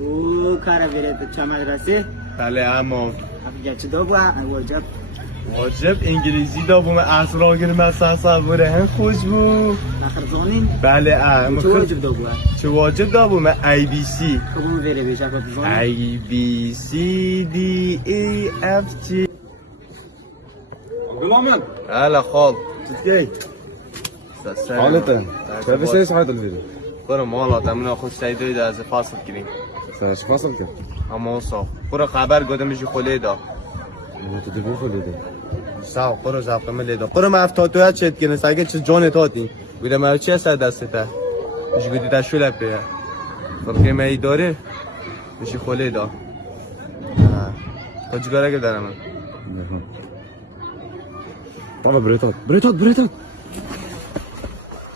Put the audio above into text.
او کار بره چه مدرسه؟ بله اما ابجا چه دو واجب واجب انگلیسی دا بوم اسراگر مسلسل بوده هم خوش بو نخرزانین؟ بله اما چه واجب دو چه واجب دا بوم ای بی سی کبون بره بیشه که زانین؟ ای بی سی دی ای اف جی غلامیان هلا خال چطوری؟ حالتن؟ چه بشه ساعت الفيديو؟ برو مالا تمنا خوش سیدوی دا از فاصل کریم ساعت فاصل کرد؟ اما صاف برو خبر گده میشی خلی دا تو دیگه خلیده ساو برو زفت ملی دا برو مفتاتویت شد کنه ساگه چه جان تاتی بوده ما چه سر دسته میشه گودی تشوله پیه فرقی مایی داره میشی خلی دا خود جگاره که دارم طبعا بريتات